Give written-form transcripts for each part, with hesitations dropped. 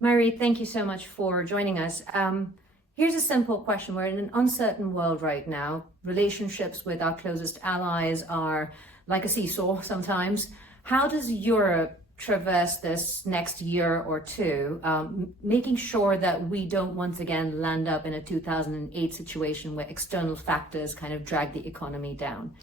Mairéad, thank you so much for joining us. Here's a simple question. We're in an uncertain world right now. Relationships with our closest allies are like a seesaw sometimes. How does Europe traverse this next year or two, making sure that we don't once again land up in a 2008 situation where external factors kind of drag the economy down?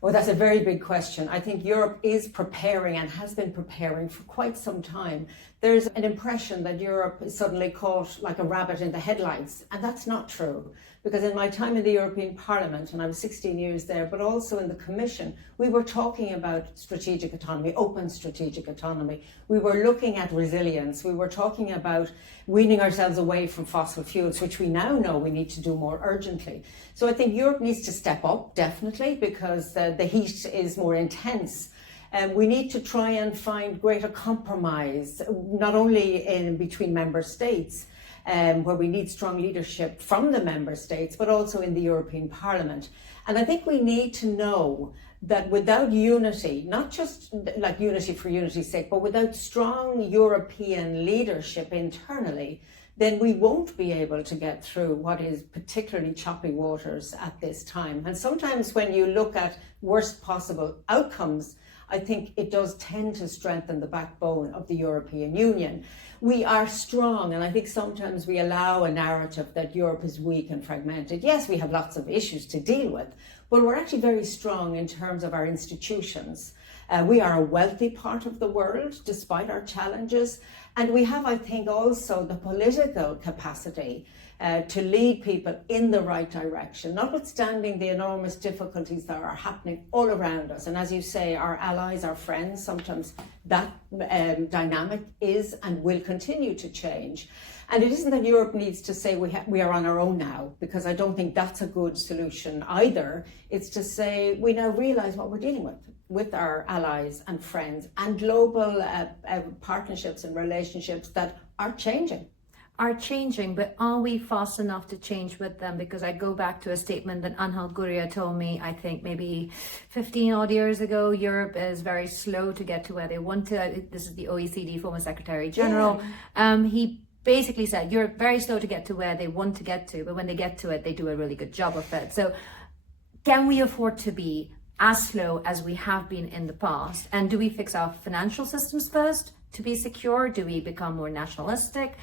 Well, that's a very big question. I think Europe is preparing and has been preparing for quite some time. There's an impression that Europe is suddenly caught like a rabbit in the headlights, and that's not true. Because in my time in the European Parliament, and I was 16 years there, but also in the Commission, we were talking about strategic autonomy, open strategic autonomy. We were looking at resilience. We were talking about weaning ourselves away from fossil fuels, which we now know we need to do more urgently. So I think Europe needs to step up, definitely, because the heat is more intense. We need to try and find greater compromise, not only in between member states, where we need strong leadership from the member states, but also in the European Parliament. And I think we need to know that without unity, not just like unity for unity's sake, but without strong European leadership internally, then we won't be able to get through what is particularly choppy waters at this time. And sometimes when you look at worst possible outcomes, I think it does tend to strengthen the backbone of the European Union. We are strong, and I think sometimes we allow a narrative that Europe is weak and fragmented. Yes, we have lots of issues to deal with, but we're actually very strong in terms of our institutions. We are a wealthy part of the world, despite our challenges, and we have, I think, also the political capacity to lead people in the right direction, notwithstanding the enormous difficulties that are happening all around us. And as you say, our allies, our friends, sometimes that dynamic is and will continue to change. And it isn't that Europe needs to say we are on our own now, because I don't think that's a good solution either. It's to say we now realise what we're dealing with our allies and friends and global partnerships and relationships that are changing. But are we fast enough to change with them? Because I go back to a statement that Angel Gurria told me, I think maybe 15 odd years ago. Europe is very slow to get to where they want to. This is the OECD former Secretary General. Yeah. He basically said Europe very slow to get to where they want to get to, but when they get to it, they do a really good job of it. So can we afford to be as slow as we have been in the past? And do we fix our financial systems first to be secure? Do we become more nationalistic?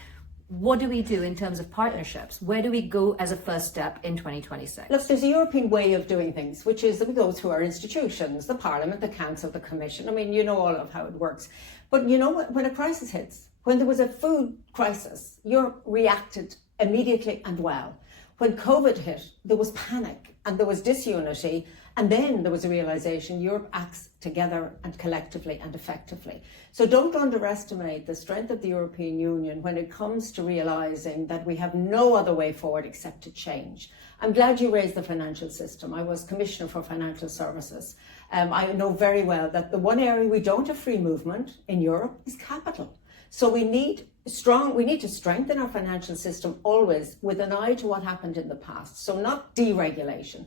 What do we do in terms of partnerships? Where do we go as a first step in 2026? Look, there's a European way of doing things, which is that we go through our institutions, the Parliament, the Council, the Commission. I mean, you know all of how it works. But you know what? When a crisis hits, when there was a food crisis, Europe reacted immediately and well. When COVID hit, there was panic and there was disunity. And then there was a realization Europe acts together and collectively and effectively. So don't underestimate the strength of the European Union when it comes to realizing that we have no other way forward except to change. I'm glad you raised the financial system. I was Commissioner for Financial Services. I know very well that the one area we don't have free movement in Europe is capital. So we need to strengthen our financial system always with an eye to what happened in the past. So not deregulation,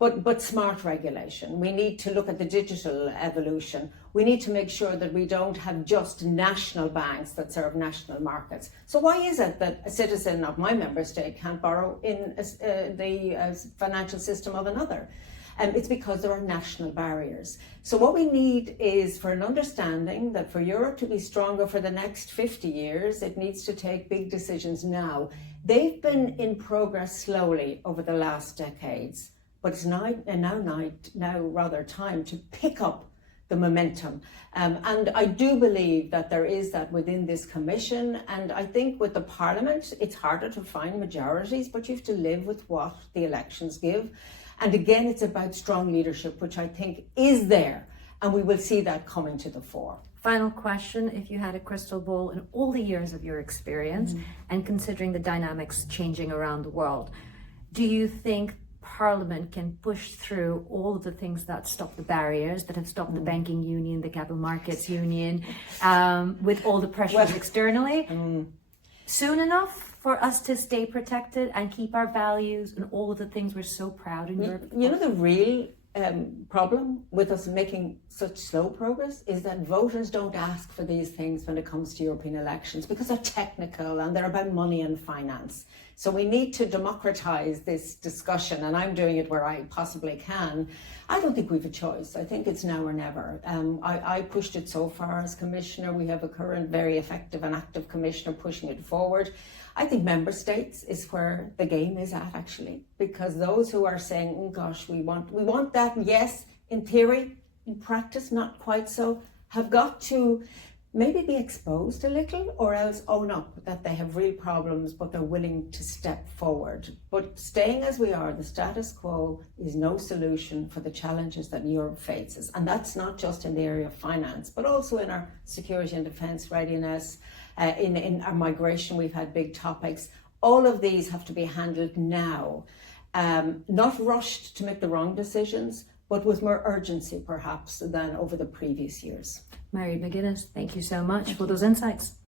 but smart regulation. We need to look at the digital evolution. We need to make sure that we don't have just national banks that serve national markets. So why is it that a citizen of my member state can't borrow in the financial system of another? It's because there are national barriers. So what we need is for an understanding that for Europe to be stronger for the next 50 years, it needs to take big decisions now. They've been in progress slowly over the last decades. But it's now rather time to pick up the momentum. And I do believe that there is that within this Commission. And I think with the Parliament, it's harder to find majorities, but you have to live with what the elections give. And again, it's about strong leadership, which I think is there. And we will see that coming to the fore. Final question, if you had a crystal ball in all the years of your experience and considering the dynamics changing around the world, do you think Parliament can push through all of the things that stop the barriers, that have stopped the banking union, the capital markets union, with all the pressures externally, soon enough for us to stay protected and keep our values and all of the things we're so proud in Europe? You know, the real problem with us making such slow progress is that voters don't ask for these things when it comes to European elections because they're technical and they're about money and finance. So we need to democratize this discussion, and I'm doing it where I possibly can. I don't think we have a choice. I think it's now or never. I pushed it so far as Commissioner. We have a current very effective and active Commissioner pushing it forward. I think member states is where the game is at, actually, because those who are saying, oh gosh, we want that, yes, in theory, in practice, not quite so, have got to maybe be exposed a little or else own up that they have real problems, but they're willing to step forward. But staying as we are, the status quo, is no solution for the challenges that Europe faces. And that's not just in the area of finance, but also in our security and defence readiness, in our migration, we've had big topics. All of these have to be handled now, not rushed to make the wrong decisions, but with more urgency perhaps than over the previous years. Mairéad McGuinness, thank you so much for those insights.